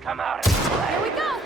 Come out and play. Here we go!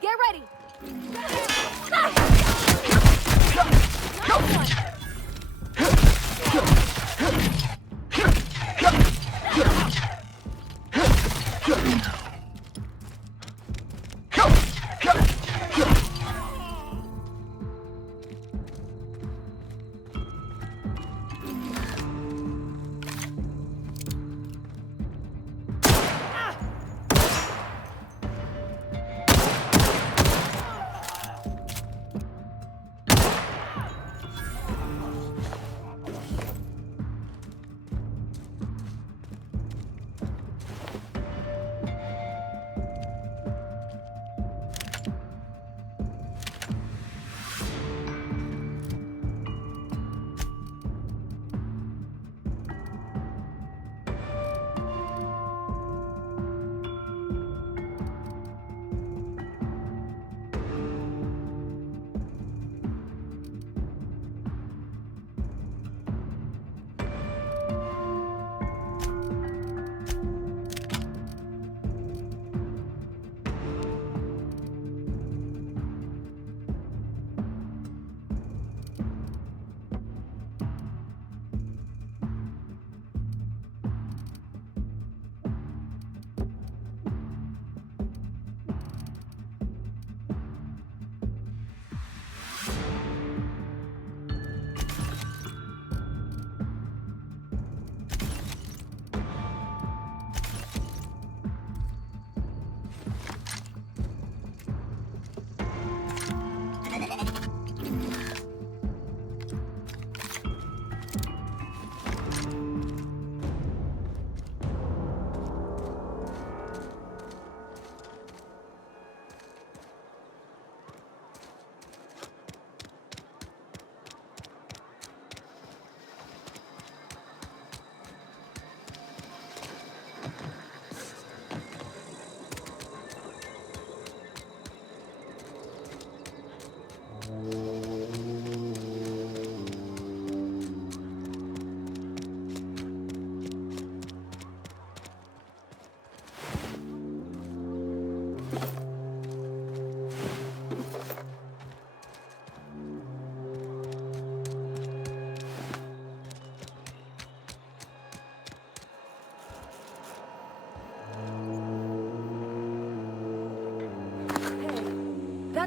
Get ready!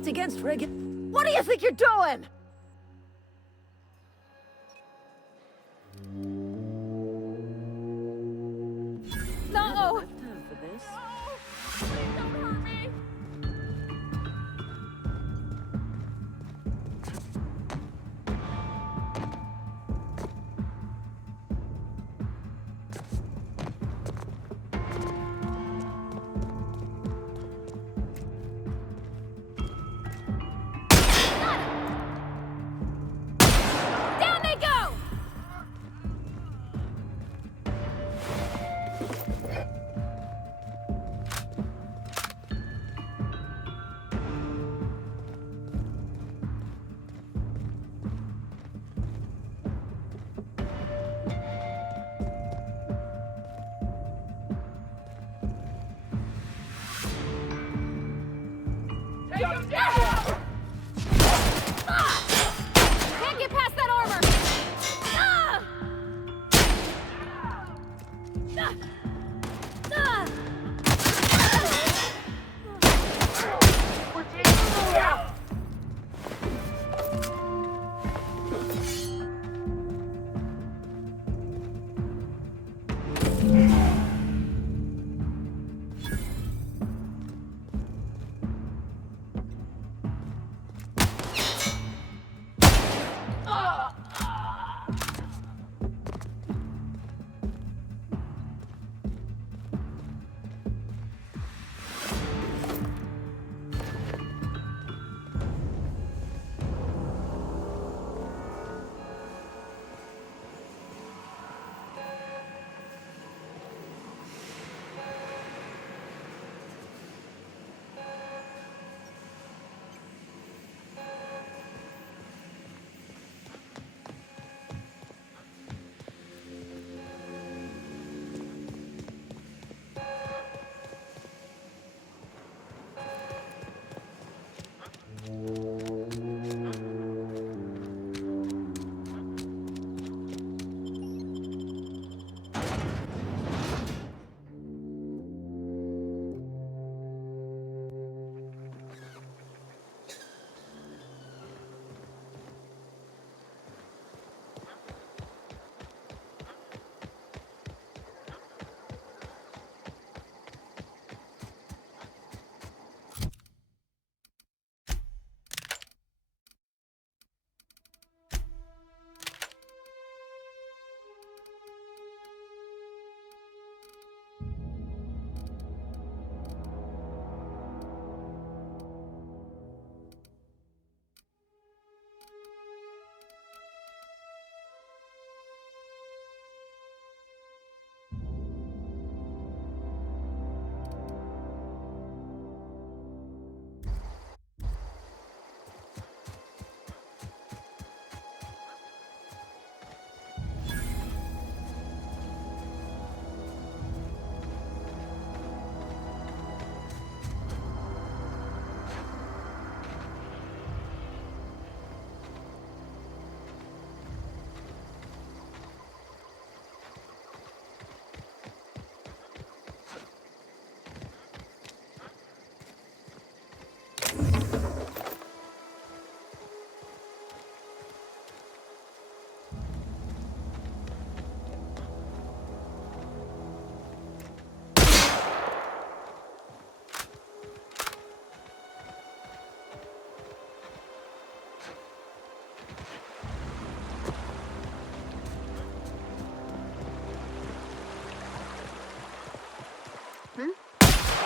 That's against regular... What do you think you're doing? No! Time for this. Please don't hurt me! Down they go! Can't get past that armor! Ah! Ah! Ah!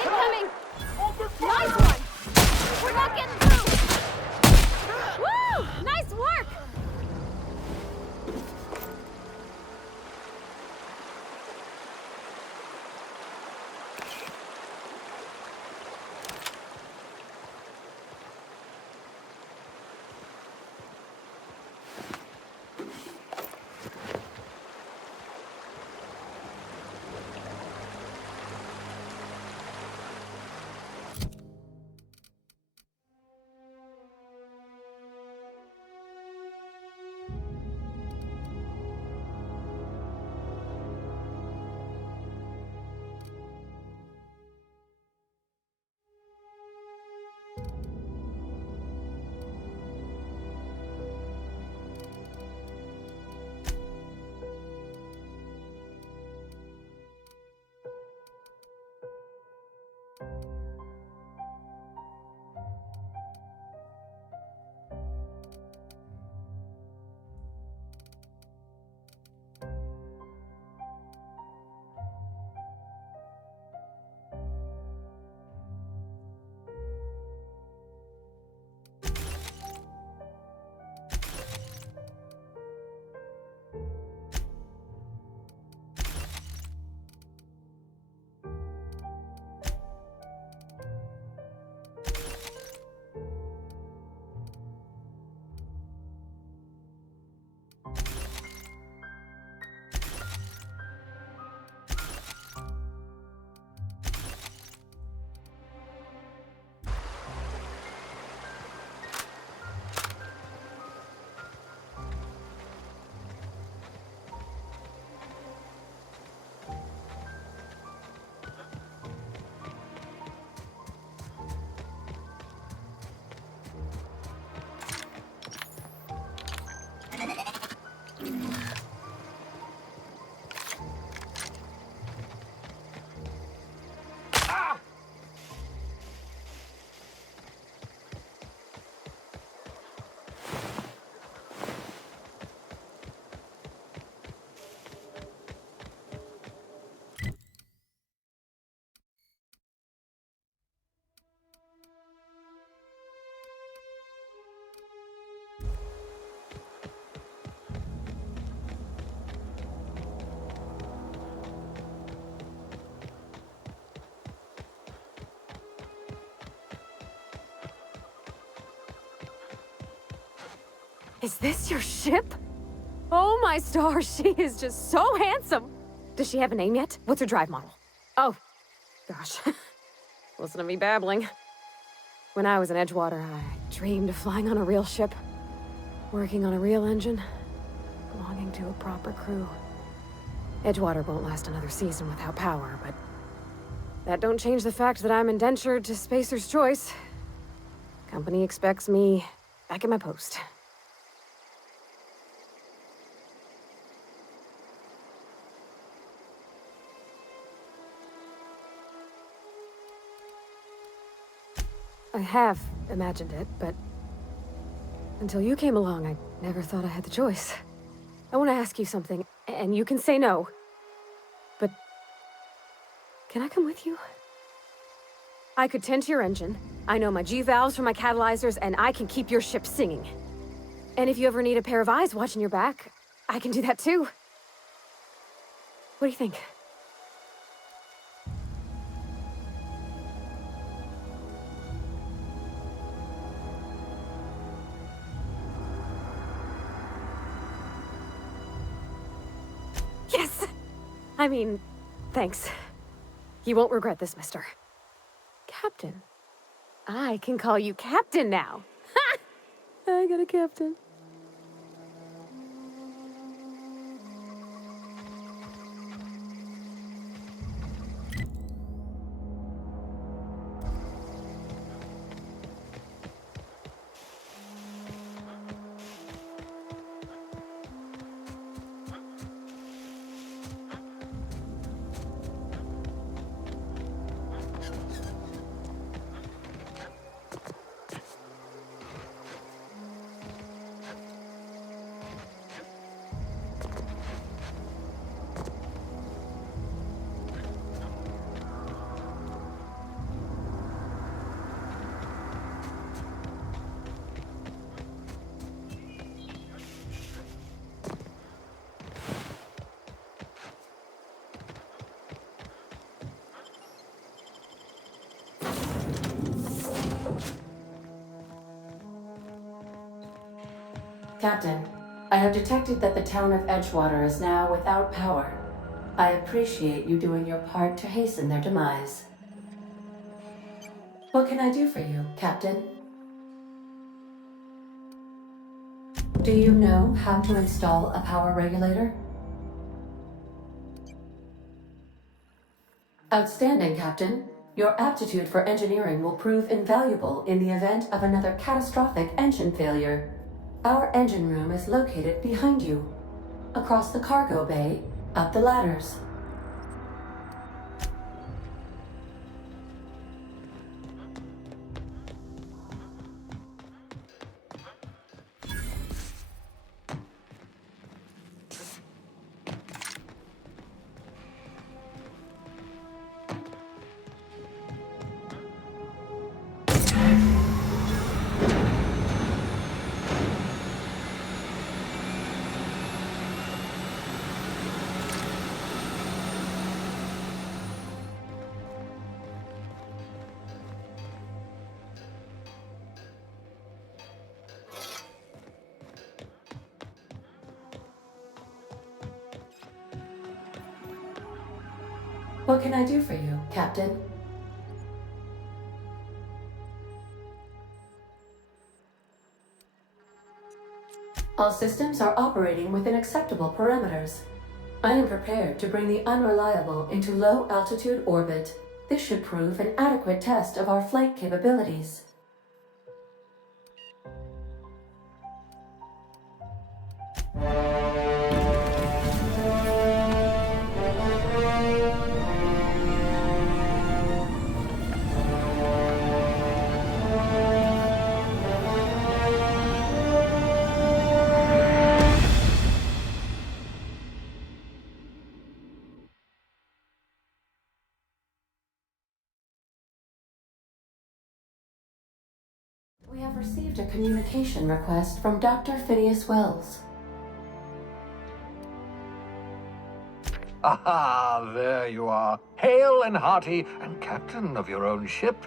Incoming! Nice one! We're not getting through! Woo! Nice work! Is this your ship? Oh my stars, she is just so handsome. Does she have a name yet? What's her drive model? Oh, gosh. Listen to me babbling. When I was in Edgewater, I dreamed of flying on a real ship, working on a real engine, belonging to a proper crew. Edgewater won't last another season without power, but that don't change the fact that I'm indentured to Spacer's Choice. Company expects me back at my post. I have imagined it, but until you came along, I never thought I had the choice. I want to ask you something, and you can say no. But can I come with you? I could tend to your engine. I know my G-valves from my catalyzers, and I can keep your ship singing. And if you ever need a pair of eyes watching your back, I can do that too. What do you think? Yes! I mean, thanks. You won't regret this, mister. Captain. I can call you Captain now. Ha! I got a captain. Captain, I have detected that the town of Edgewater is now without power. I appreciate you doing your part to hasten their demise. What can I do for you, Captain? Do you know how to install a power regulator? Outstanding, Captain. Your aptitude for engineering will prove invaluable in the event of another catastrophic engine failure. Our engine room is located behind you. Across the cargo bay, up the ladders. What can I do for you, Captain? All systems are operating within acceptable parameters. I am prepared to bring the unreliable into low-altitude orbit. This should prove an adequate test of our flight capabilities. We have received a communication request from Dr. Phineas Wells. Aha, there you are, hale and hearty, and captain of your own ship.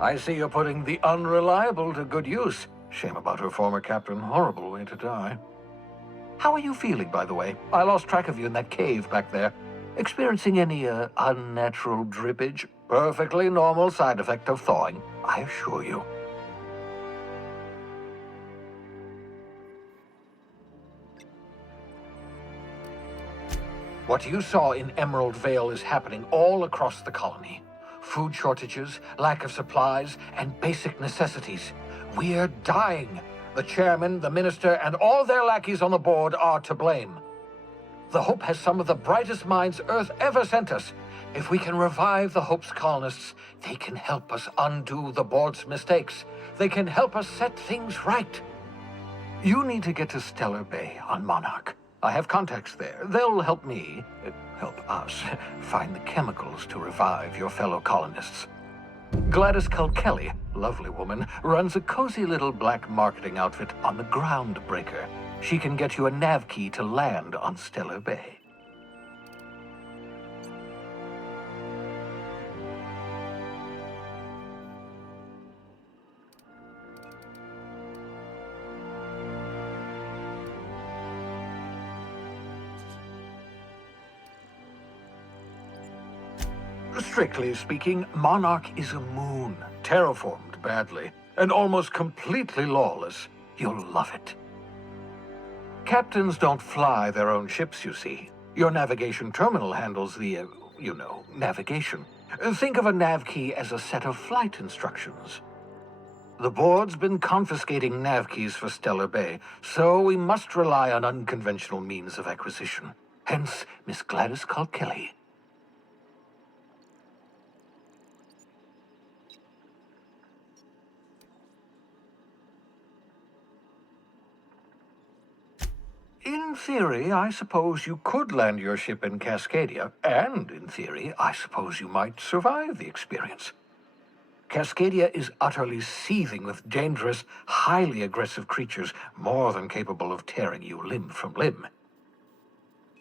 I see you're putting the unreliable to good use. Shame about her former captain. Horrible way to die. How are you feeling, by the way? I lost track of you in that cave back there. Experiencing any, unnatural drippage? Perfectly normal side effect of thawing, I assure you. What you saw in Emerald Vale is happening all across the colony. Food shortages, lack of supplies, and basic necessities. We're dying. The chairman, the minister, and all their lackeys on the board are to blame. The Hope has some of the brightest minds Earth ever sent us. If we can revive the Hope's colonists, they can help us undo the board's mistakes. They can help us set things right. You need to get to Stellar Bay on Monarch. I have contacts there. They'll help me, help us, find the chemicals to revive your fellow colonists. Gladys Kelly, lovely woman, runs a cozy little black marketing outfit on the Groundbreaker. She can get you a nav key to land on Stellar Bay. Strictly speaking, Monarch is a moon, terraformed badly, and almost completely lawless. You'll love it. Captains don't fly their own ships, you see. Your navigation terminal handles the, navigation. Think of a nav key as a set of flight instructions. The board's been confiscating nav keys for Stellar Bay, so we must rely on unconventional means of acquisition. Hence, Miss Gladys Kelly. In theory, I suppose you could land your ship in Cascadia, and in theory, I suppose you might survive the experience. Cascadia is utterly seething with dangerous, highly aggressive creatures, more than capable of tearing you limb from limb.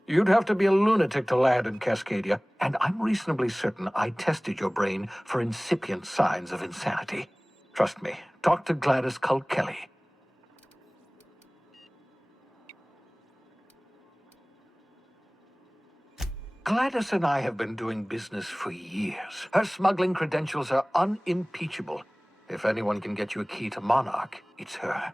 You'd have to be a lunatic to land in Cascadia, and I'm reasonably certain I tested your brain for incipient signs of insanity. Trust me, talk to Gladys Kelly. Gladys and I have been doing business for years. Her smuggling credentials are unimpeachable. If anyone can get you a key to Monarch, it's her.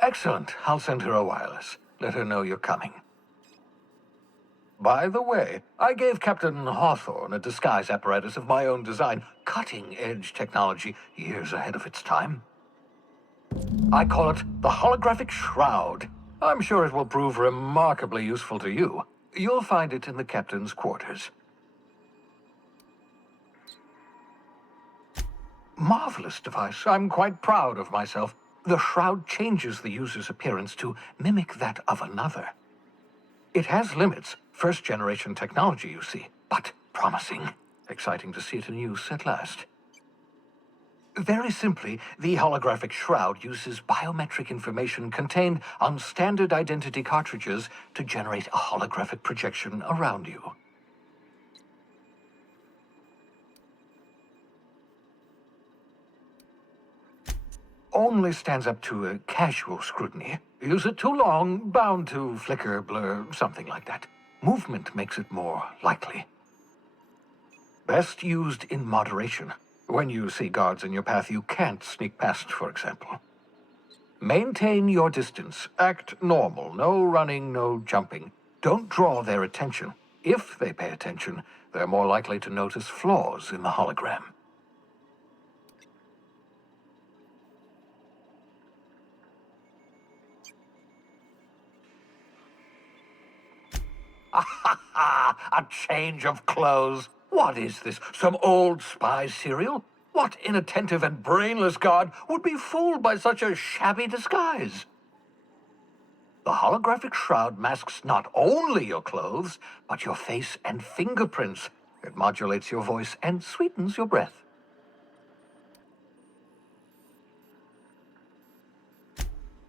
Excellent. I'll send her a wireless. Let her know you're coming. By the way, I gave Captain Hawthorne a disguise apparatus of my own design, cutting-edge technology years ahead of its time. I call it the holographic shroud. I'm sure it will prove remarkably useful to you. You'll find it in the captain's quarters. Marvelous device. I'm quite proud of myself. The shroud changes the user's appearance to mimic that of another. It has limits, first-generation technology, you see, but promising. Exciting to see it in use at last. Very simply, the holographic shroud uses biometric information contained on standard identity cartridges to generate a holographic projection around you. Only stands up to a casual scrutiny. Use it too long, bound to flicker, blur, something like that. Movement makes it more likely. Best used in moderation. When you see guards in your path you can't sneak past, for example. Maintain your distance. Act normal. No running, no jumping. Don't draw their attention. If they pay attention, they're more likely to notice flaws in the hologram. A change of clothes. What is this, some old spy serial? What inattentive and brainless guard would be fooled by such a shabby disguise? The holographic shroud masks not only your clothes, but your face and fingerprints. It modulates your voice and sweetens your breath.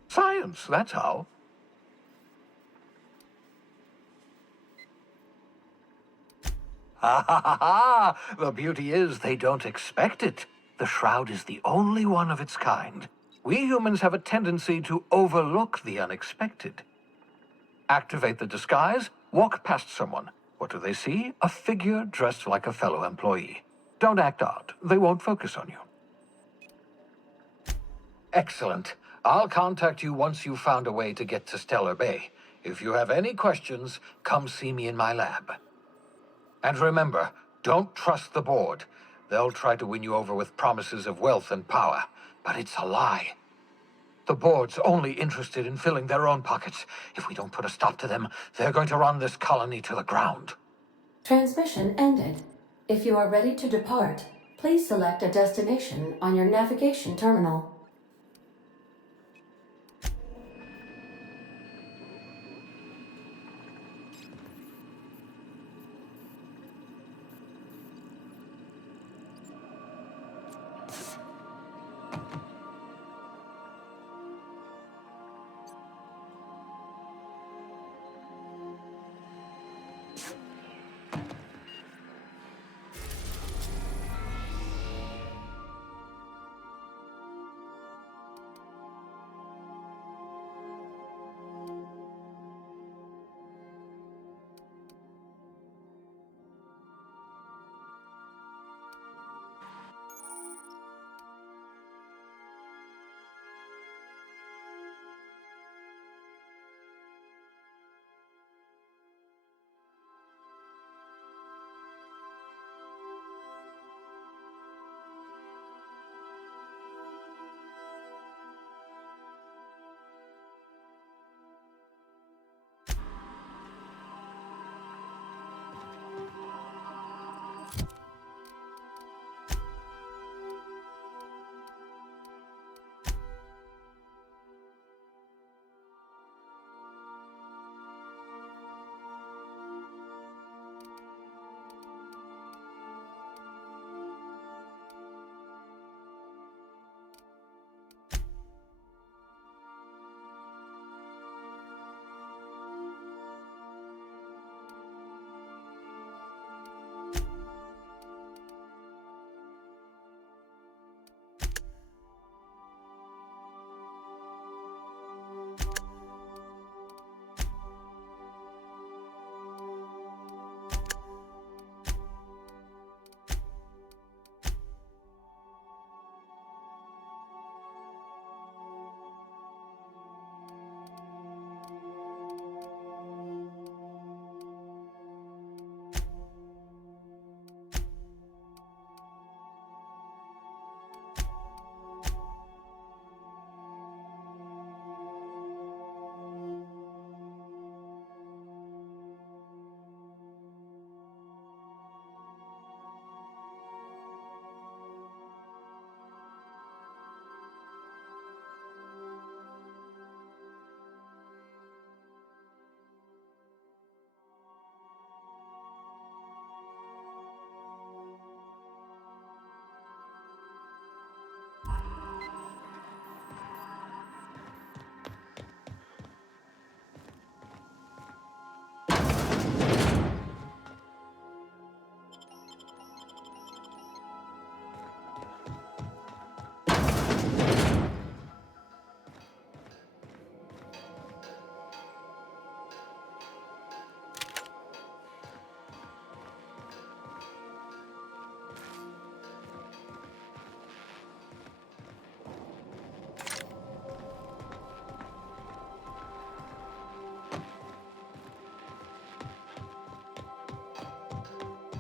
Science, that's how. Ha ha ha ha! The beauty is they don't expect it. The shroud is the only one of its kind. We humans have a tendency to overlook the unexpected. Activate the disguise, walk past someone. What do they see? A figure dressed like a fellow employee. Don't act odd. They won't focus on you. Excellent. I'll contact you once you've found a way to get to Stellar Bay. If you have any questions, come see me in my lab. And remember, don't trust the board. They'll try to win you over with promises of wealth and power, but it's a lie. The board's only interested in filling their own pockets. If we don't put a stop to them, they're going to run this colony to the ground. Transmission ended. If you are ready to depart, please select a destination on your navigation terminal.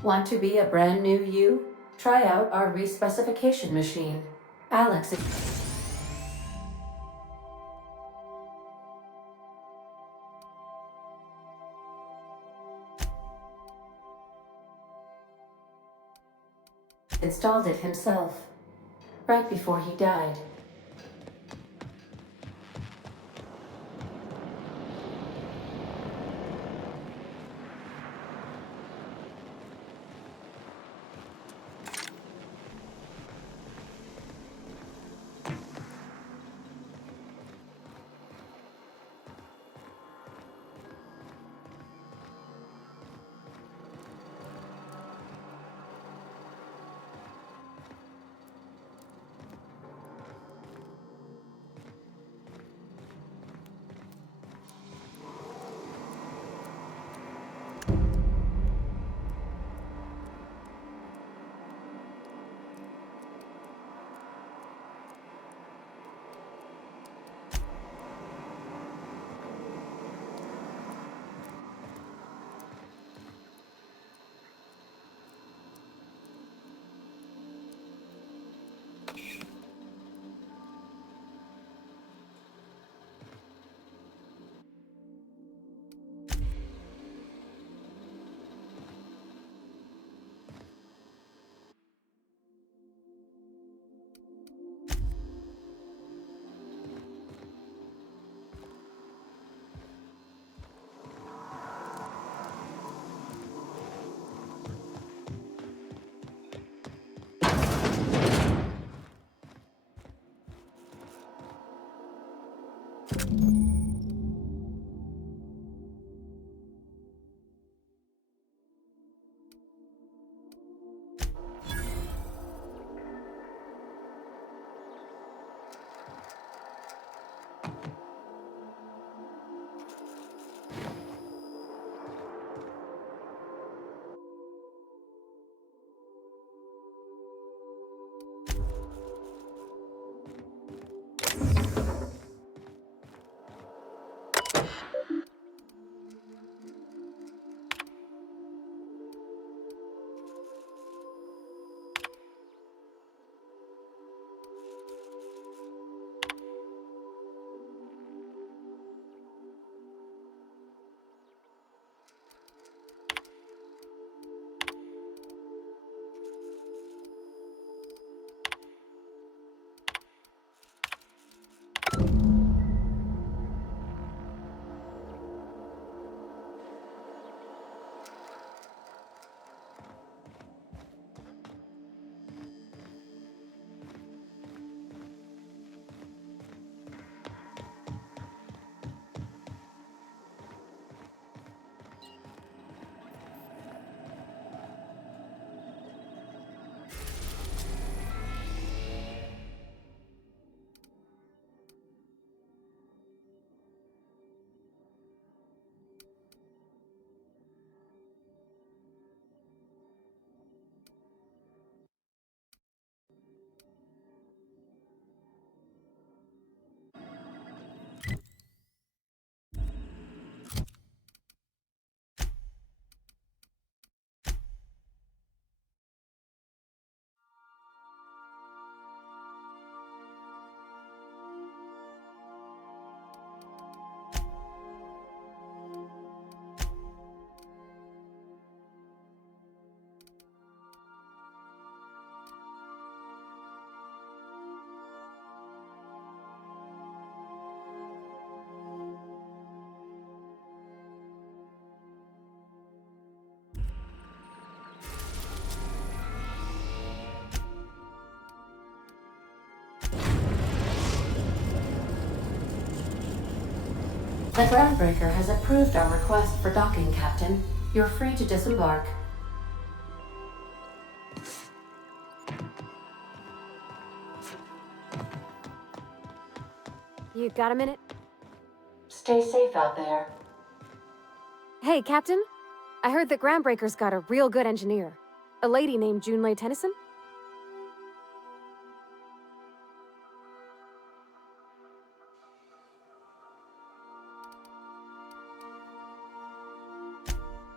Want to be a brand new you? Try out our respecification machine. Alex installed it himself, right before he died. The Groundbreaker has approved our request for docking, Captain. You're free to disembark. You got a minute? Stay safe out there. Hey, Captain. I heard that Groundbreaker's got a real good engineer. A lady named Junlei Tennyson?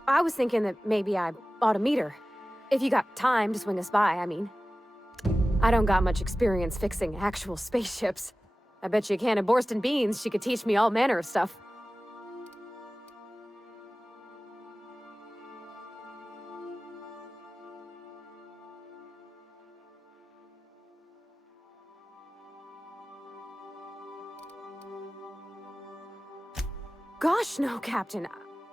I was thinking that maybe I ought to meet her. If you got time to swing us by, I mean. I don't got much experience fixing actual spaceships. I bet you a can of Borston beans she could teach me all manner of stuff. Gosh, no, Captain.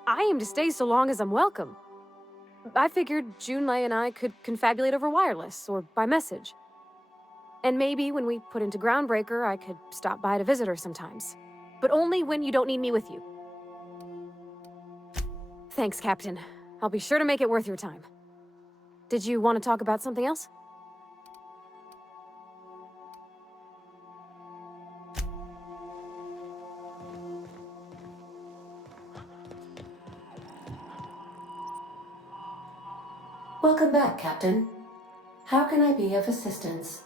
I aim to stay so long as I'm welcome. I figured Junlei and I could confabulate over wireless or by message. And maybe when we put into Groundbreaker, I could stop by to visit her sometimes. But only when you don't need me with you. Thanks, Captain. I'll be sure to make it worth your time. Did you want to talk about something else? Welcome back, Captain. How can I be of assistance?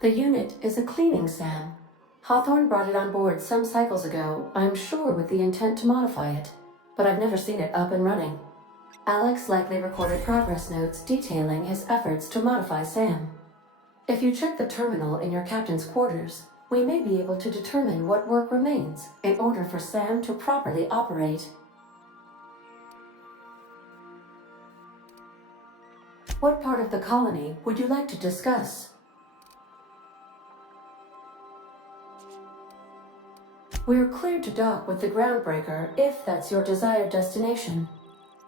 The unit is a cleaning SAM. Hawthorne brought it on board some cycles ago, I'm sure with the intent to modify it, but I've never seen it up and running. Alex likely recorded progress notes detailing his efforts to modify SAM. If you check the terminal in your captain's quarters, we may be able to determine what work remains in order for SAM to properly operate. What part of the colony would you like to discuss? We're cleared to dock with the Groundbreaker if that's your desired destination.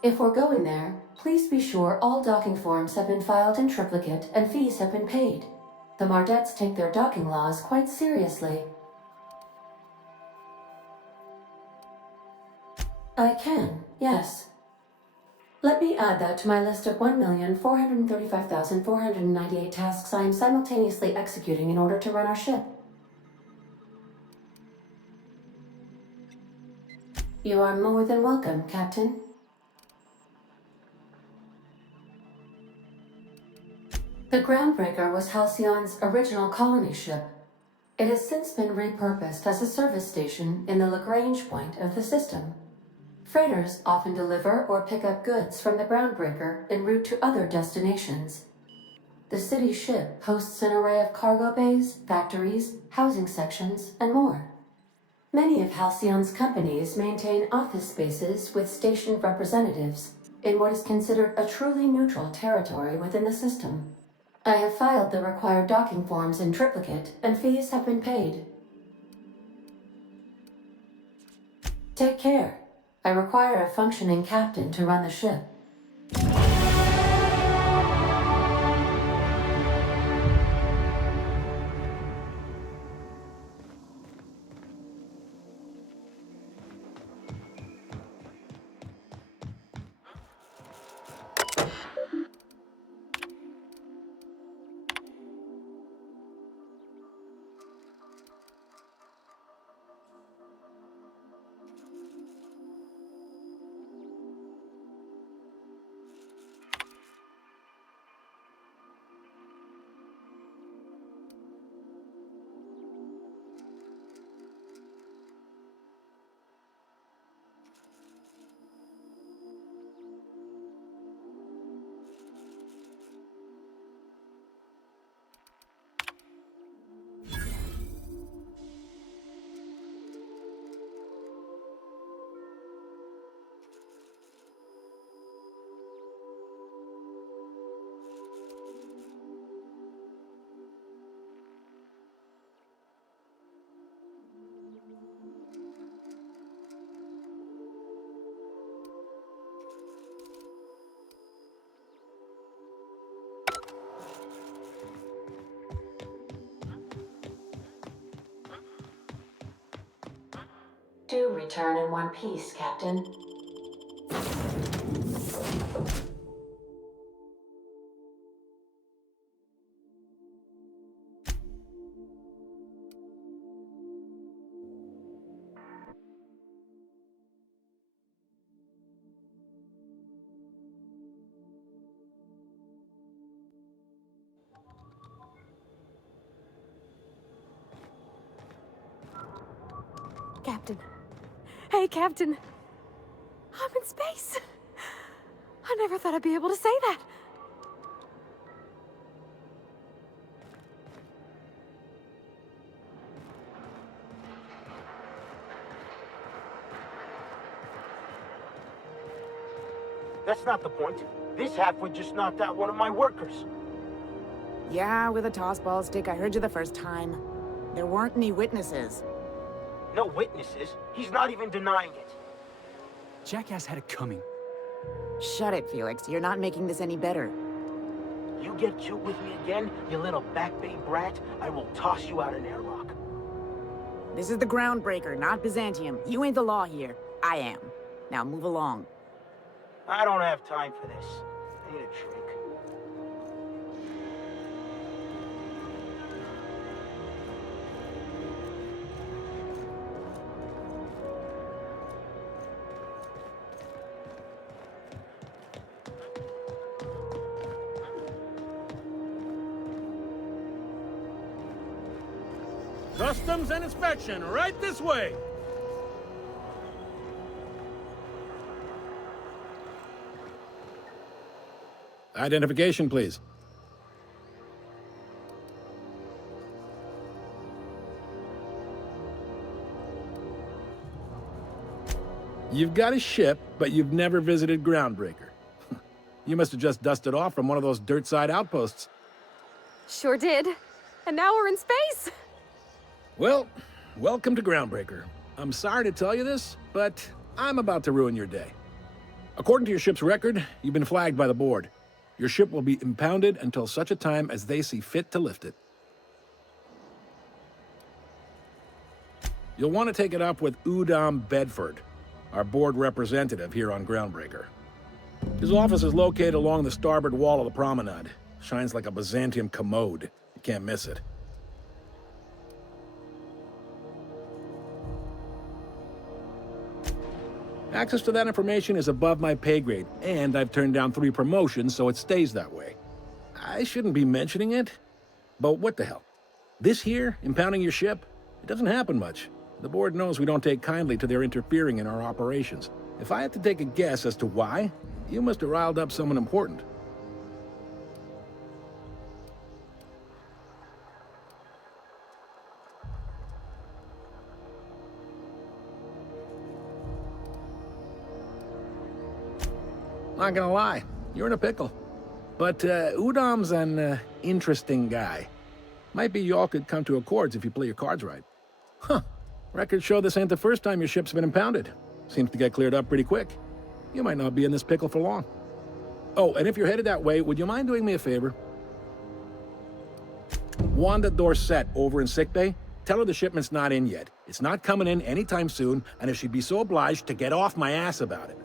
If we're going there, please be sure all docking forms have been filed in triplicate and fees have been paid. The Mardettes take their docking laws quite seriously. I can, yes. Let me add that to my list of 1,435,498 tasks I am simultaneously executing in order to run our ship. You are more than welcome, Captain. The Groundbreaker was Halcyon's original colony ship. It has since been repurposed as a service station in the Lagrange point of the system. Freighters often deliver or pick up goods from the Groundbreaker en route to other destinations. The city ship hosts an array of cargo bays, factories, housing sections, and more. Many of Halcyon's companies maintain office spaces with stationed representatives in what is considered a truly neutral territory within the system. I have filed the required docking forms in triplicate, and fees have been paid. Take care. I require a functioning captain to run the ship. Do return in one piece, Captain. Captain. Hey, Captain. I'm in space. I never thought I'd be able to say that. That's not the point. This halfwit just knocked out one of my workers. Yeah, with a tossball stick. I heard you the first time. There weren't any witnesses. No witnesses. He's not even denying it. Jackass had it coming. Shut it, Felix. You're not making this any better. You get cute with me again, you little back bay brat, I will toss you out an airlock. This is the Groundbreaker, not Byzantium. You ain't the law here. I am. Now move along. I don't have time for this. I need a drink. Customs and inspection, right this way! Identification, please. You've got a ship, but you've never visited Groundbreaker. You must have just dusted off from one of those dirt-side outposts. Sure did. And now we're in space! Well, welcome to Groundbreaker. I'm sorry to tell you this, but I'm about to ruin your day. According to your ship's record, you've been flagged by the board. Your ship will be impounded until such a time as they see fit to lift it. You'll want to take it up with Udom Bedford, our board representative here on Groundbreaker. His office is located along the starboard wall of the promenade. Shines like a Byzantium commode. You can't miss it. Access to that information is above my pay grade, and I've turned down 3 promotions, so it stays that way. I shouldn't be mentioning it, but what the hell? This here, impounding your ship, it doesn't happen much. The board knows we don't take kindly to their interfering in our operations. If I had to take a guess as to why, you must have riled up someone important. Not gonna lie, you're in a pickle. But Udom's an interesting guy. Might be y'all could come to accords if you play your cards right. Huh. Records show this ain't the first time your ship's been impounded. Seems to get cleared up pretty quick. You might not be in this pickle for long. Oh, and if you're headed that way, would you mind doing me a favor? Wanda Dorset over in sickbay, tell her the shipment's not in yet. It's not coming in anytime soon, and if she'd be so obliged to get off my ass about it.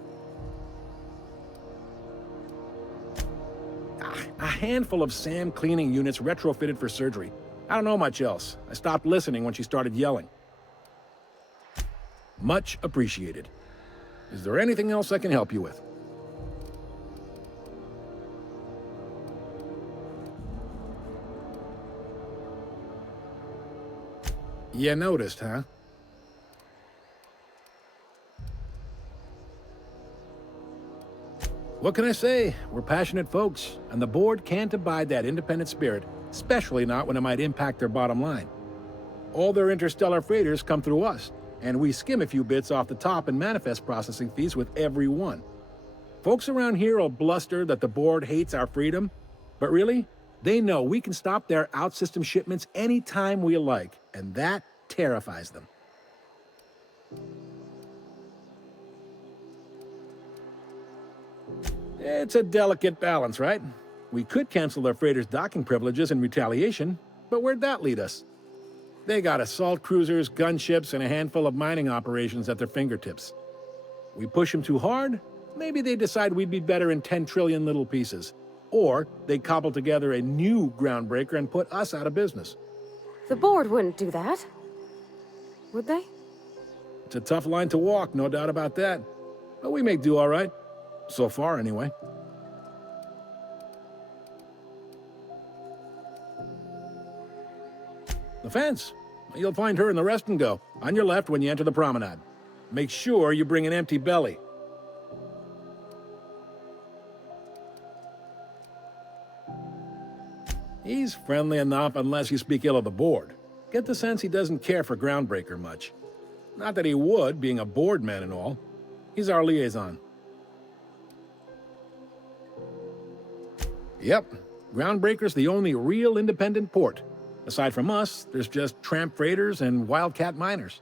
A handful of SAM cleaning units retrofitted for surgery. I don't know much else. I stopped listening when she started yelling. Much appreciated. Is there anything else I can help you with? You noticed, huh? What can I say? We're passionate folks, and the board can't abide that independent spirit, especially not when it might impact their bottom line. All their interstellar freighters come through us, and we skim a few bits off the top in manifest processing fees with every one. Folks around here will bluster that the board hates our freedom, but really, they know we can stop their out-system shipments anytime we like, and that terrifies them. It's a delicate balance, right? We could cancel their freighters' docking privileges in retaliation, but where'd that lead us? They got assault cruisers, gunships, and a handful of mining operations at their fingertips. We push them too hard, maybe they decide we'd be better in 10 trillion little pieces. Or they cobble together a new Groundbreaker and put us out of business. The board wouldn't do that. Would they? It's a tough line to walk, no doubt about that. But we make do all right. So far, anyway. The fence. You'll find her in the rest and go, on your left when you enter the promenade. Make sure you bring an empty belly. He's friendly enough unless you speak ill of the board. Get the sense he doesn't care for Groundbreaker much. Not that he would, being a board man and all. He's our liaison. Yep, Groundbreaker's the only real independent port. Aside from us, there's just tramp freighters and wildcat miners.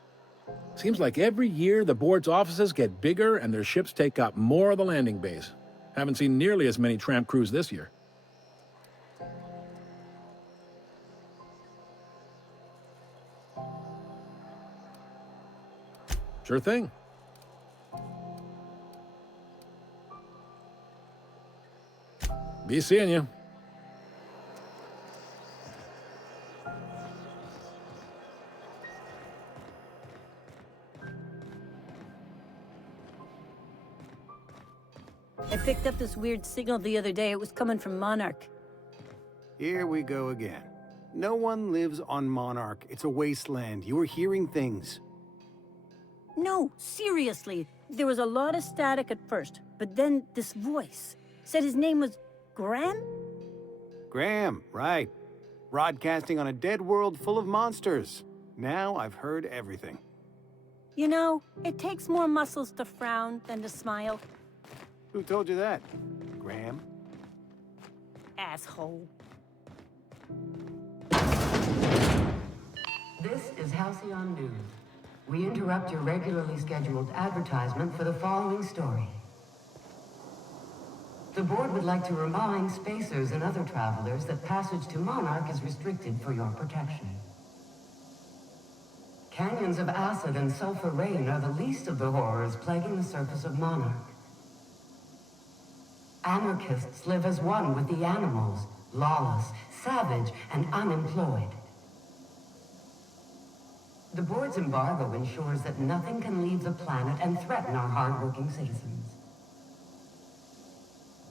Seems like every year the board's offices get bigger and their ships take up more of the landing base. Haven't seen nearly as many tramp crews this year. Sure thing. Be seeing you. I picked up this weird signal the other day. It was coming from Monarch. Here we go again. No one lives on Monarch. It's a wasteland. You are hearing things. No, seriously. There was a lot of static at first, but then this voice said his name was Graham? Graham, right. Broadcasting on a dead world full of monsters. Now I've heard everything. You know, it takes more muscles to frown than to smile. Who told you that? Graham? Asshole. This is Halcyon News. We interrupt your regularly scheduled advertisement for the following story. The board would like to remind spacers and other travelers that passage to Monarch is restricted for your protection. Canyons of acid and sulfur rain are the least of the horrors plaguing the surface of Monarch. Anarchists live as one with the animals, lawless, savage, and unemployed. The board's embargo ensures that nothing can leave the planet and threaten our hard-working citizens.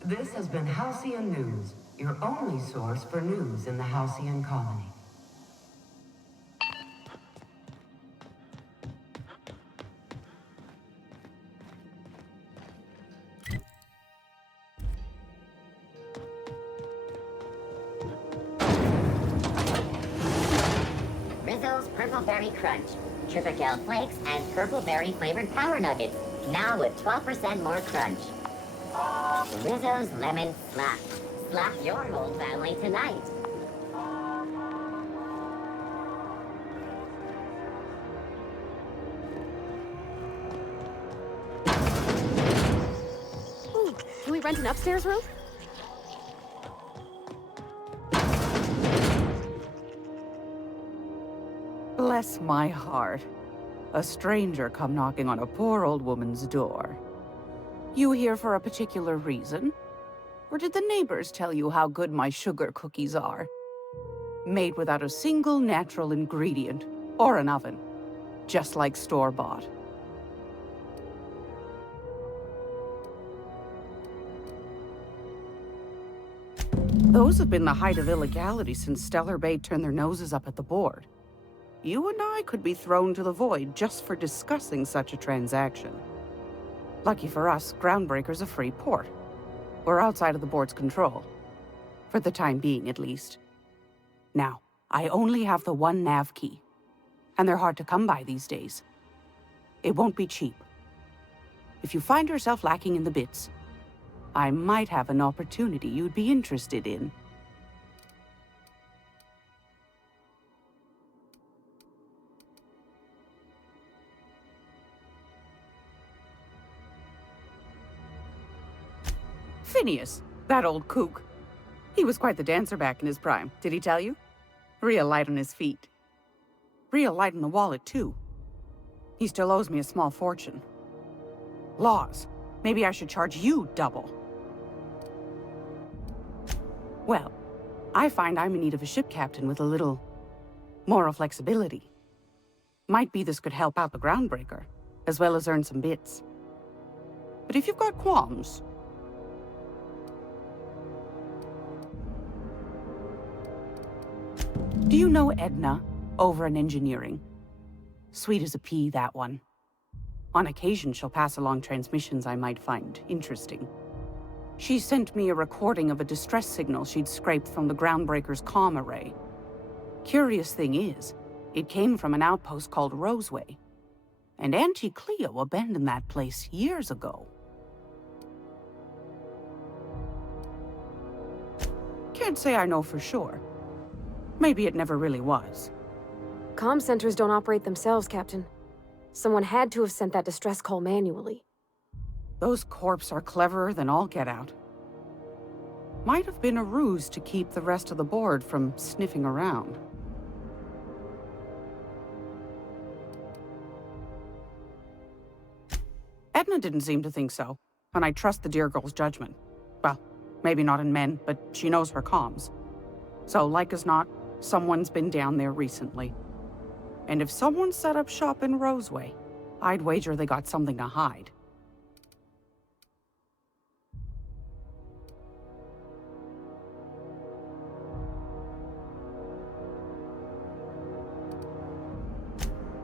This has been Halcyon News, your only source for news in the Halcyon colony. Rizzo's Purple Berry Crunch, Triple Flakes, and Purple Berry flavored Power Nuggets, now with 12% more crunch. Rizzo's Lemon Slap. Slap your whole family tonight. Ooh, can we rent an upstairs room? Bless my heart. A stranger come knocking on a poor old woman's door. You here for a particular reason? Or did the neighbors tell you how good my sugar cookies are? Made without a single natural ingredient, or an oven. Just like store-bought. Those have been the height of illegality since Stellar Bay turned their noses up at the board. You and I could be thrown to the void just for discussing such a transaction. Lucky for us, Groundbreaker's a free port. We're outside of the board's control. For the time being, at least. Now, I only have the one nav key. And they're hard to come by these days. It won't be cheap. If you find yourself lacking in the bits, I might have an opportunity you'd be interested in. Phineas, that old kook. He was quite the dancer back in his prime, did he tell you? Real light on his feet. Real light on the wallet, too. He still owes me a small fortune. Laws. Maybe I should charge you double. Well, I find I'm in need of a ship captain with a little moral flexibility. Might be this could help out the Groundbreaker, as well as earn some bits. But if you've got qualms... Do you know Edna, over in engineering? Sweet as a pea, that one. On occasion, she'll pass along transmissions I might find interesting. She sent me a recording of a distress signal she'd scraped from the Groundbreaker's comm array. Curious thing is, it came from an outpost called Roseway. And Auntie Cleo abandoned that place years ago. Can't say I know for sure. Maybe it never really was. Comm centers don't operate themselves, Captain. Someone had to have sent that distress call manually. Those corps are cleverer than all get out. Might have been a ruse to keep the rest of the board from sniffing around. Edna didn't seem to think so, and I trust the dear girl's judgment. Well, maybe not in men, but she knows her comms. So, like as not, someone's been down there recently. And if someone set up shop in Roseway, I'd wager they got something to hide.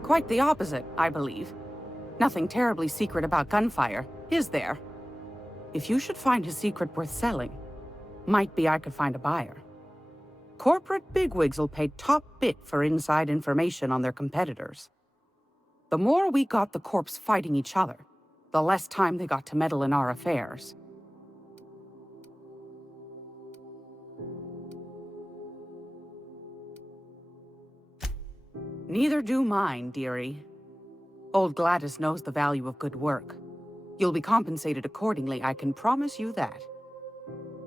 Quite the opposite, I believe. Nothing terribly secret about gunfire, is there? If you should find a secret worth selling, might be I could find a buyer. Corporate bigwigs will pay top bit for inside information on their competitors. The more we got the corps fighting each other, the less time they got to meddle in our affairs. Neither do mine, dearie. Old Gladys knows the value of good work. You'll be compensated accordingly, I can promise you that.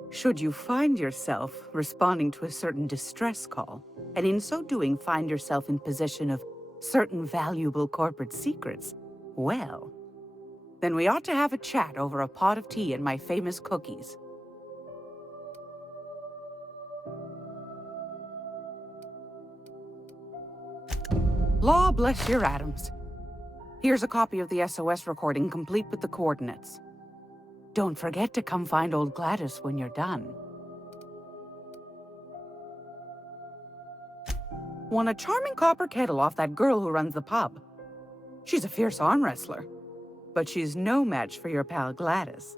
Should you find yourself responding to a certain distress call, and in so doing find yourself in possession of certain valuable corporate secrets, well, then we ought to have a chat over a pot of tea and my famous cookies. Law bless your atoms. Here's a copy of the SOS recording, complete with the coordinates. Don't forget to come find old Gladys when you're done. Won a charming copper kettle off that girl who runs the pub. She's a fierce arm wrestler, but she's no match for your pal Gladys.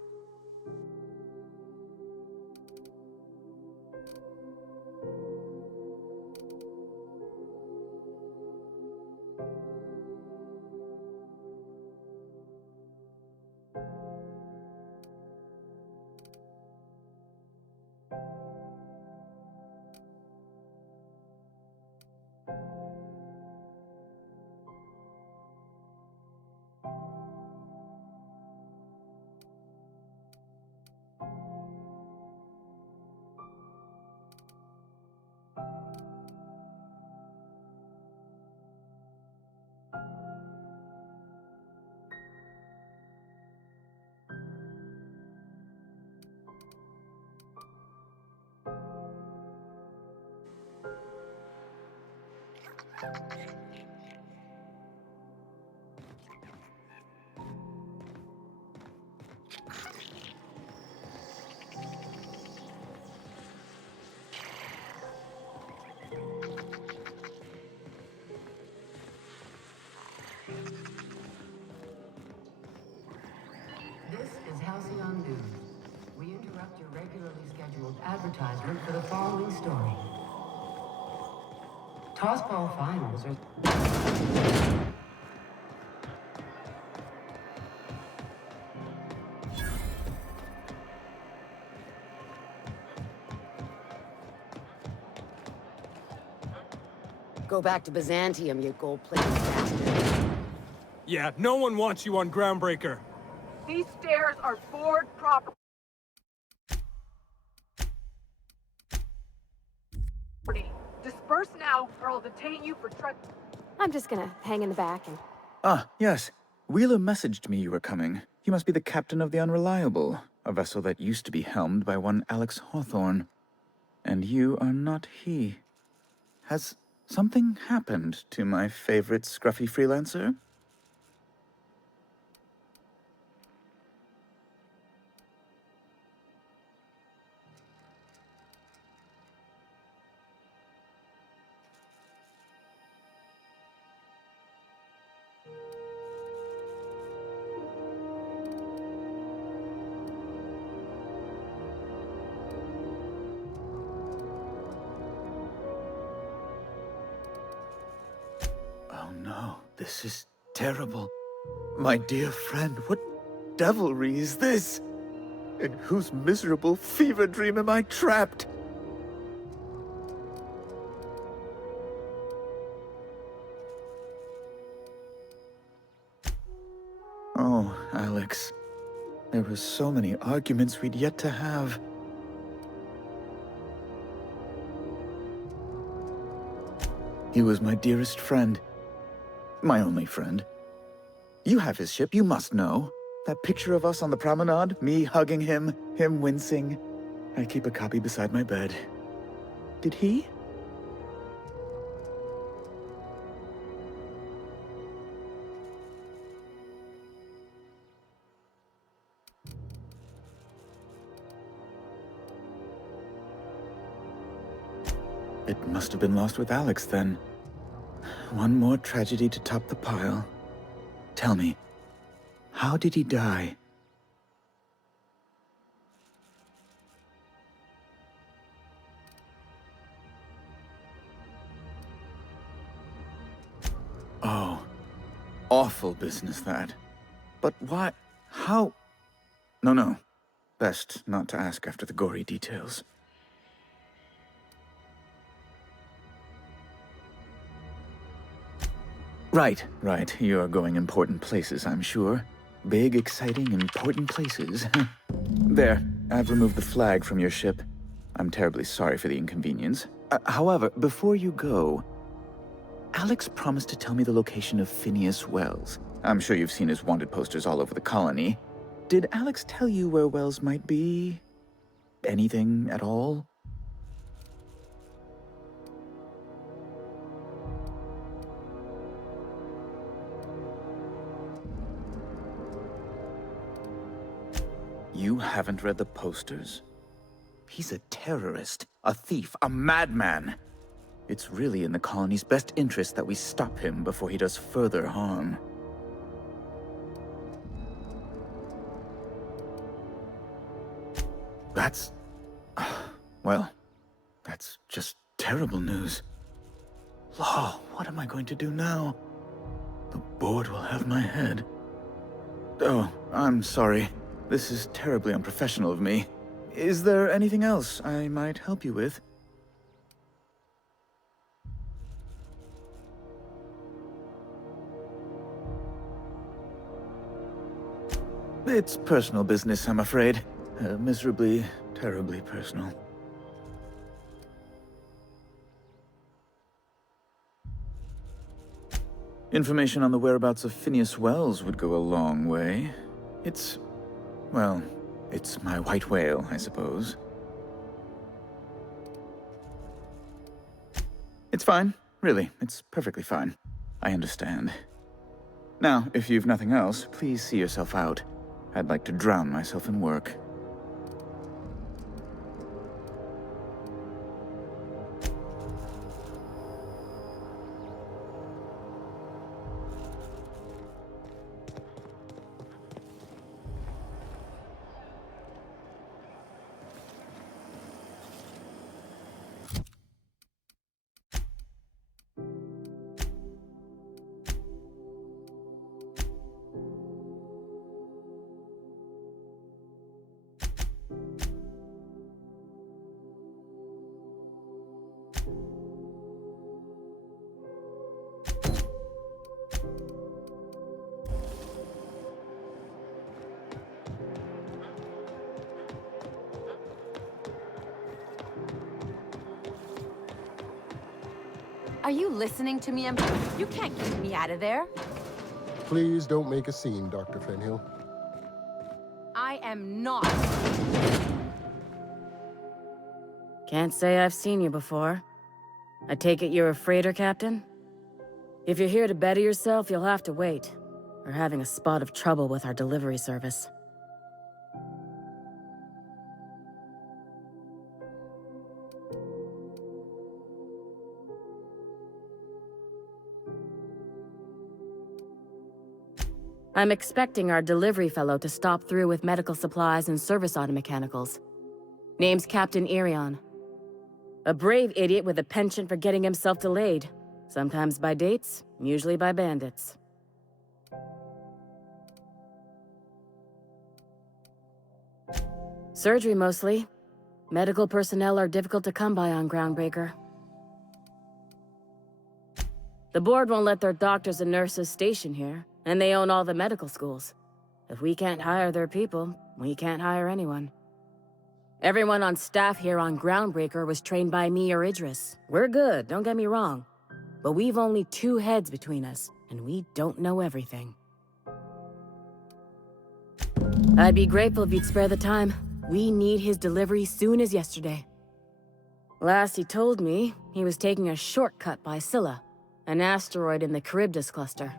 This is Halcyon News. We interrupt your regularly scheduled advertisement for the following story. Tossball finals are... Go back to Byzantium, you gold-plated bastard. Yeah, no one wants you on Groundbreaker. These stairs are board property. Disperse now, or I'll detain you for I'm just gonna hang in the back and... Ah, yes. Wheeler messaged me you were coming. You must be the captain of the Unreliable, a vessel that used to be helmed by one Alex Hawthorne. And you are not he. Has something happened to my favorite scruffy freelancer? Oh no, this is terrible. My dear friend, what devilry is this? In whose miserable fever dream am I trapped? Oh, Alex. There were so many arguments we'd yet to have. He was my dearest friend. My only friend. You have his ship, you must know. That picture of us on the promenade, me hugging him, him wincing. I keep a copy beside my bed. Did he? It must have been lost with Alex then. one more tragedy to top the pile. Tell me, how did he die? Oh, awful business that. But why? How? No. Best not to ask after the gory details. Right. You're going important places, I'm sure. Big, exciting, important places. There, I've removed the flag from your ship. I'm terribly sorry for the inconvenience. However, before you go, Alex promised to tell me the location of Phineas Wells. I'm sure you've seen his wanted posters all over the colony. Did Alex tell you where Wells might be? Anything at all? You haven't read the posters? He's a terrorist, a thief, a madman. It's really in the colony's best interest that we stop him before he does further harm. That's... well, that's just terrible news. Law, what am I going to do now? The board will have my head. Oh, I'm sorry. This is terribly unprofessional of me. Is there anything else I might help you with? It's personal business, I'm afraid. Miserably, terribly personal. Information on the whereabouts of Phineas Wells would go a long way. Well, it's my white whale, I suppose. It's fine, really. It's perfectly fine. I understand. Now, if you've nothing else, please see yourself out. I'd like to drown myself in work. Are you listening to me? You can't keep me out of there. Please don't make a scene, Dr. Fenhill. I am not. Can't say I've seen you before. I take it you're a freighter captain? If you're here to better yourself, you'll have to wait. We're having a spot of trouble with our delivery service. I'm expecting our delivery fellow to stop through with medical supplies and service auto mechanicals. Name's Captain Irion. A brave idiot with a penchant for getting himself delayed. Sometimes by dates, usually by bandits. Surgery mostly. Medical personnel are difficult to come by on Groundbreaker. The board won't let their doctors and nurses station here, and they own all the medical schools. If we can't hire their people, we can't hire anyone. Everyone on staff here on Groundbreaker was trained by me or Idris. We're good, don't get me wrong. But we've only 2 heads between us, and we don't know everything. I'd be grateful if you'd spare the time. We need his delivery soon as yesterday. Last he told me, he was taking a shortcut by Scylla, an asteroid in the Charybdis cluster.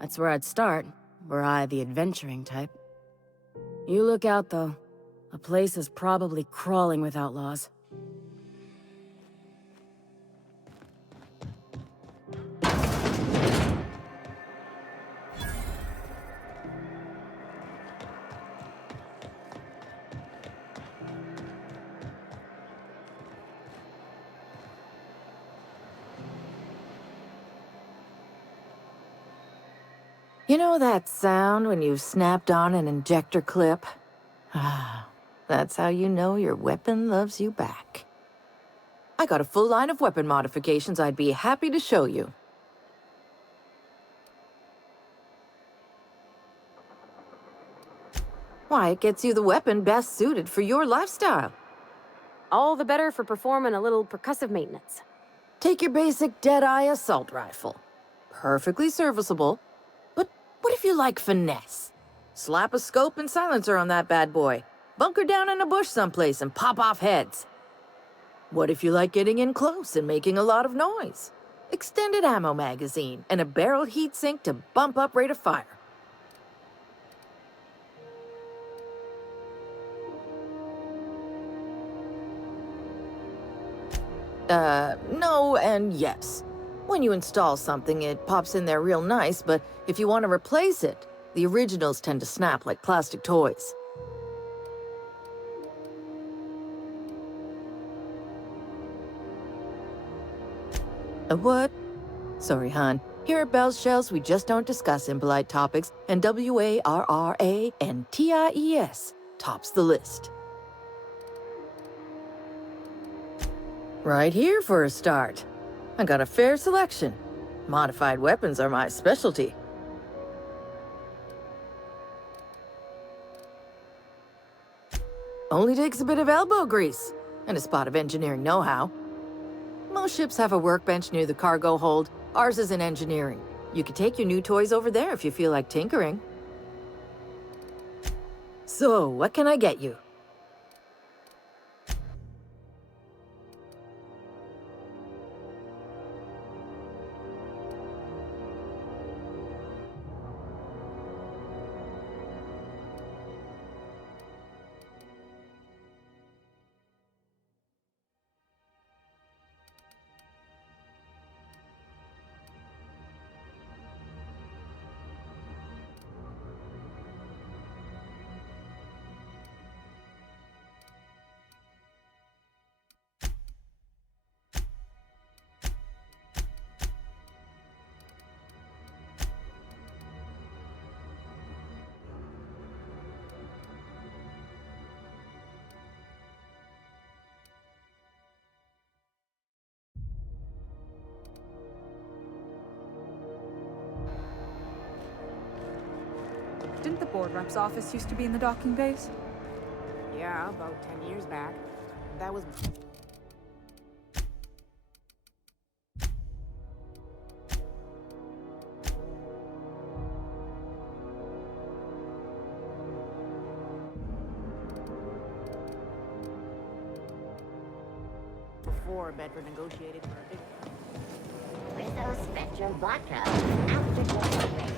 That's where I'd start, were I the adventuring type. You look out, though. The place is probably crawling with outlaws. You know that sound when you've snapped on an injector clip? Ah, that's how you know your weapon loves you back. I got a full line of weapon modifications I'd be happy to show you. Why, it gets you the weapon best suited for your lifestyle. All the better for performing a little percussive maintenance. Take your basic Deadeye assault rifle. Perfectly serviceable. But what if you like finesse? Slap a scope and silencer on that bad boy. Bunker down in a bush someplace and pop off heads. What if you like getting in close and making a lot of noise? Extended ammo magazine and a barrel heatsink to bump up rate of fire. No and yes. When you install something, it pops in there real nice, but if you want to replace it, the originals tend to snap like plastic toys. A what? Sorry, hon. Here at Bell's Shells, we just don't discuss impolite topics, and WARRANTIES tops the list. Right here for a start. I got a fair selection. Modified weapons are my specialty. Only takes a bit of elbow grease and a spot of engineering know-how. Most ships have a workbench near the cargo hold. Ours is in engineering. You could take your new toys over there if you feel like tinkering. So, what can I get you? Didn't the board rep's office used to be in the docking bays? Yeah, about 10 years back. That was... before Bedford negotiated for a big... Rizzo Spectrum Vodka. After Groundbreaker.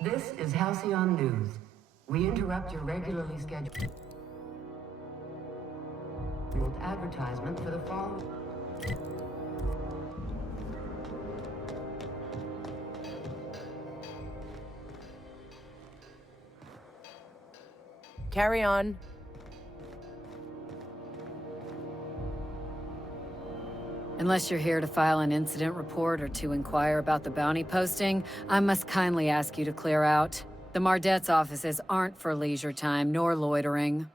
This is Halcyon News. We interrupt your regularly scheduled advertisement for the following. Carry on. Unless you're here to file an incident report or to inquire about the bounty posting, I must kindly ask you to clear out. The Mardet's offices aren't for leisure time nor loitering.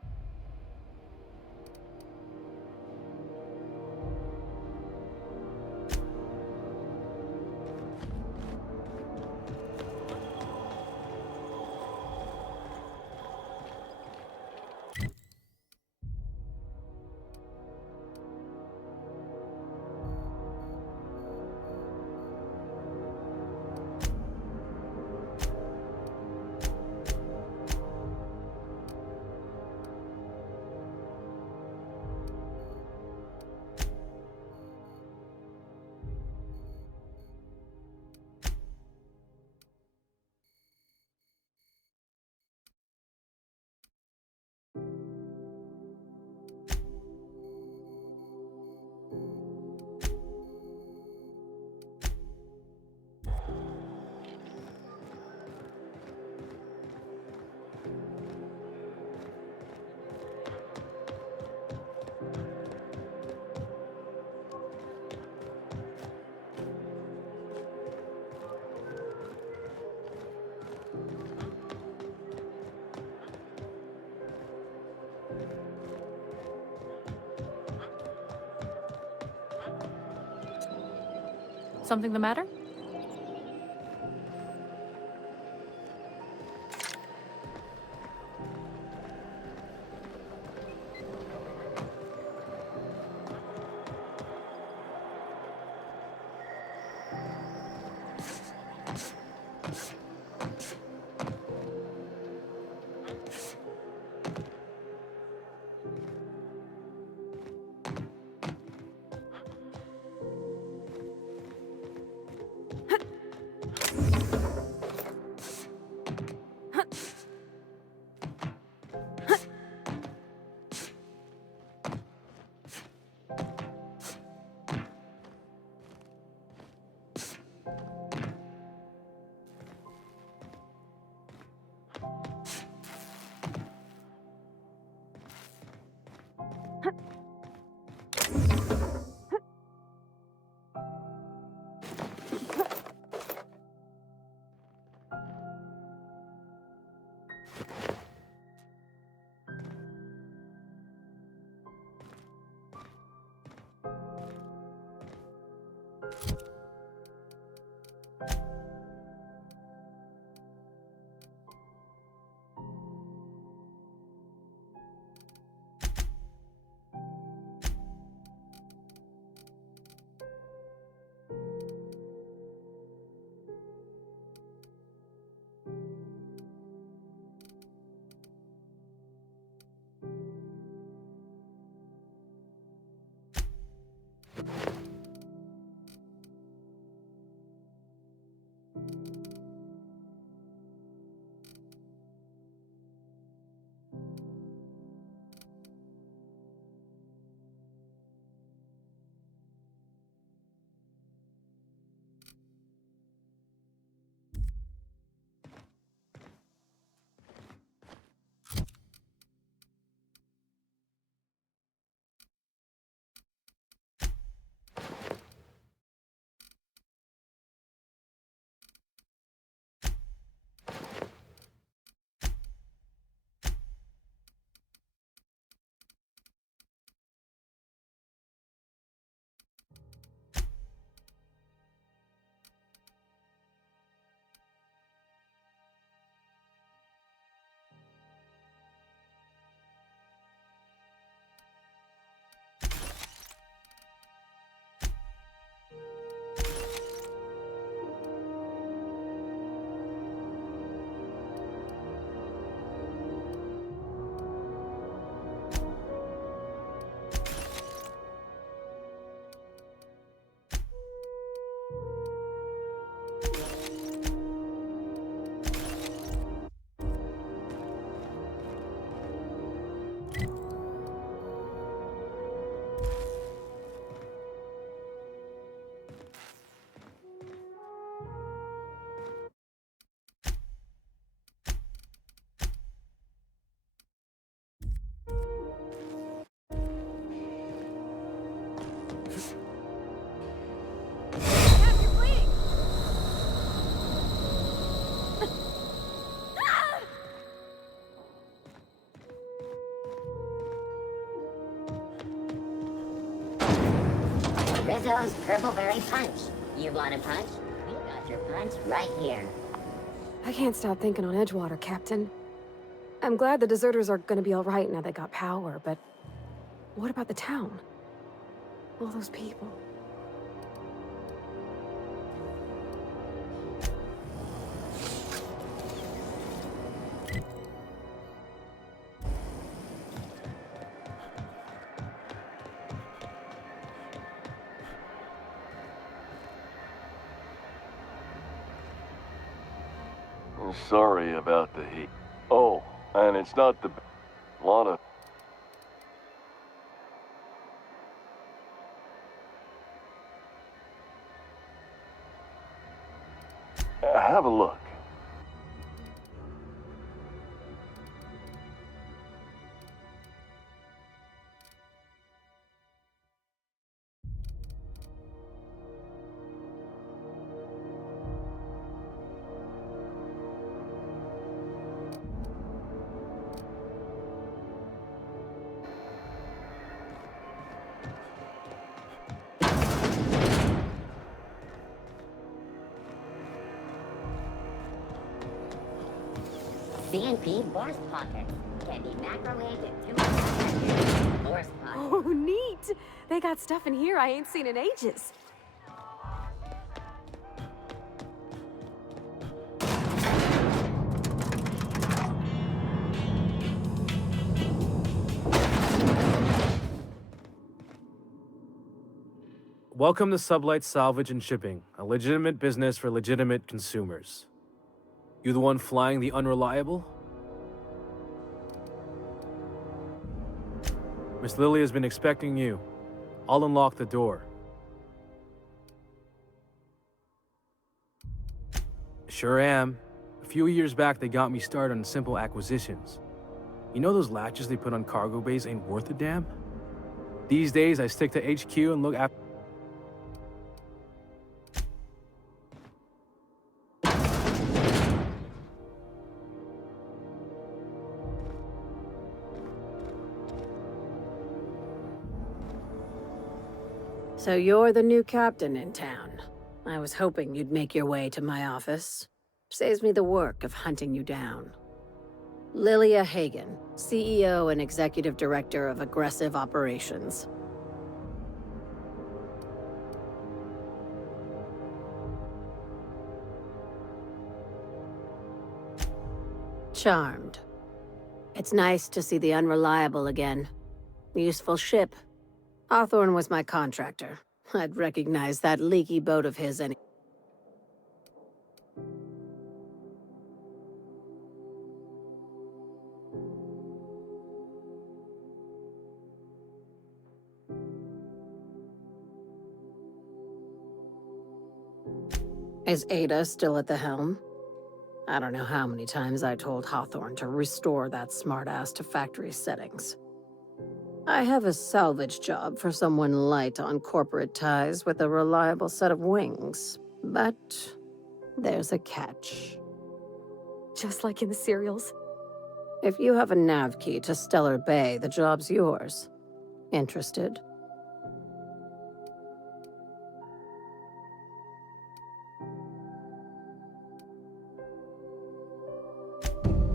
Something the matter? Rizzo's Purple-Berry Punch. You want a punch? We got your punch right here. I can't stop thinking on Edgewater, Captain. I'm glad the deserters are gonna be alright now they got power, but what about the town? All those people. Sorry about the heat. Oh, and it's not the lot of... Have a look. CNP Force Pockets can be macrowaved in 2 seconds. Force Pockets. Oh, neat! They got stuff in here I ain't seen in ages. Welcome to Sublight Salvage and Shipping, a legitimate business for legitimate consumers. You the one flying the Unreliable? Miss Lily has been expecting you. I'll unlock the door. Sure am. A few years back, they got me started on simple acquisitions. You know those latches they put on cargo bays ain't worth a damn? These days, I stick to HQ and look after... So you're the new captain in town. I was hoping you'd make your way to my office. Saves me the work of hunting you down. Lilia Hagen, CEO and Executive Director of Aggressive Operations. Charmed. It's nice to see the Unreliable again. Useful ship. Hawthorne was my contractor. I'd recognize that leaky boat of his any... Is Ada still at the helm? I don't know how many times I told Hawthorne to restore that smartass to factory settings. I have a salvage job for someone light on corporate ties with a reliable set of wings, but there's a catch. Just like in the serials? If you have a nav key to Stellar Bay, the job's yours. Interested?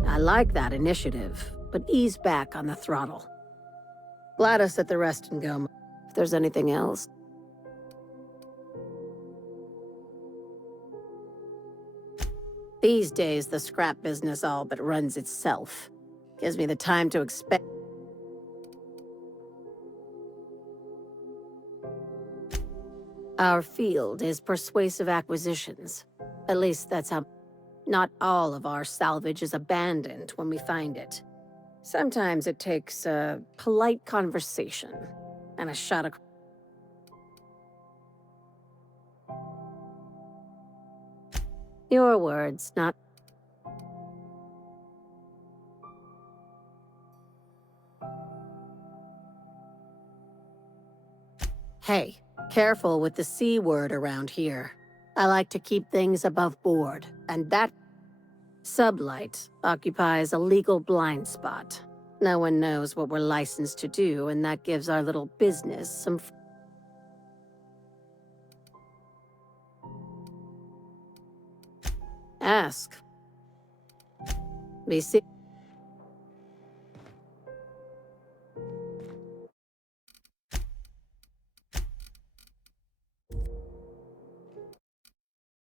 I like that initiative, but ease back on the throttle. Gladys at the rest and go. If there's anything else. These days, the scrap business all but runs itself. Gives me the time to expect. Our field is persuasive acquisitions. At least that's how... Not all of our salvage is abandoned when we find it. Sometimes it takes a polite conversation and a shot of... Your words, not... Hey, careful with the C word around here. I like to keep things above board, and that... Sublight occupies a legal blind spot. No one knows what we're licensed to do, and that gives our little business some... Ask. Be